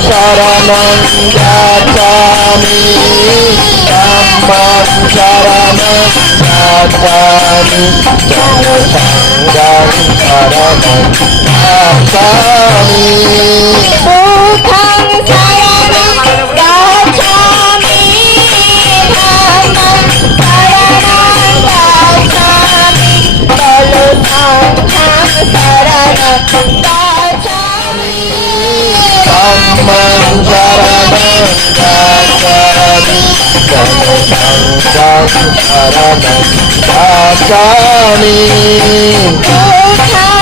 शरणं गच्छामि धम्मं शरणं गच्छामि संघं शरणं गच्छामि बुद्धं शरणं गच्छामि धम्मं शरणं गच्छामि संघं शरणं गच्छामि धम्मं शरणं गच्छामि संघं शरणं गच्छामि बुद्धं